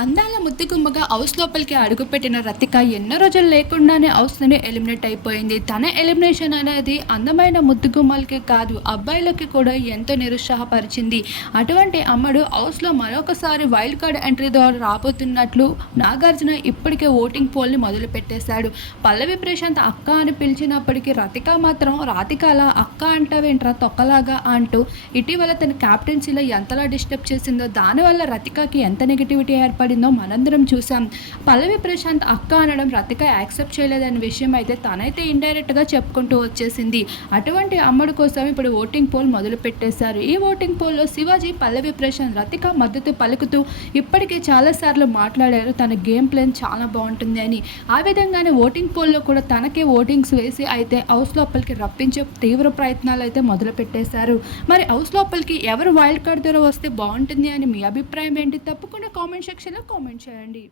అందాల ముద్దుగుమ్మగా హౌస్ లోపలికి అడుగుపెట్టిన రతిక ఎన్నో రోజులు లేకుండానే హౌస్ ఎలిమినేట్ అయిపోయింది. తన ఎలిమినేషన్ అనేది అందమైన ముద్దుగుమ్మలకి కాదు అబ్బాయిలకి కూడా ఎంతో నిరుత్సాహపరిచింది. అటువంటి అమ్మడు హౌస్లో మరొకసారి వైల్డ్ కార్డ్ ఎంట్రీ ద్వారా రాబోతున్నట్లు నాగార్జున ఇప్పటికే ఓటింగ్ పోల్ని మొదలు పెట్టేశాడు పల్లవి ప్రశాంత్ అక్క అని పిలిచినప్పటికీ రతిక మాత్రం రాతికాల అక్క అంటావేంట్రా తొక్కలాగా అంటూ ఇటీవల తన క్యాప్టెన్సీలో ఎంతలా డిస్టర్బ్ చేసిందో దానివల్ల రతికకి ఎంత నెగిటివిటీ మాట్లాడిందో మనందరం చూసాం పల్లవి ప్రశాంత్ అక్క అనడం రతిక యాక్సెప్ట్ చేయలేదనే విషయం అయితే తనైతే ఇండైరెక్ట్గా చెప్పుకుంటూ వచ్చేసింది. అటువంటి అమ్మడు కోసం ఇప్పుడు ఓటింగ్ పోల్ మొదలు పెట్టేశారు. ఈ ఓటింగ్ పోల్లో శివాజీ పల్లవి ప్రశాంత్ రతిక మద్దతు పలుకుతూ ఇప్పటికే చాలాసార్లు మాట్లాడారు. తన గేమ్ ప్లాన్ చాలా బాగుంటుంది అని. ఆ విధంగానే ఓటింగ్ పోల్లో కూడా తనకే ఓటింగ్స్ వేసి అయితే హౌస్ లోపలికి రప్పించే తీవ్ర ప్రయత్నాలు అయితే మొదలు పెట్టేశారు. మరి హౌస్ లోపలికి ఎవరు వైల్డ్ కార్డ్ ద్వారా వస్తే బాగుంటుంది అని మీ అభిప్రాయం ఏంటి? తప్పకుండా కామెంట్ సెక్షన్లో కామెంట్ చేయండి.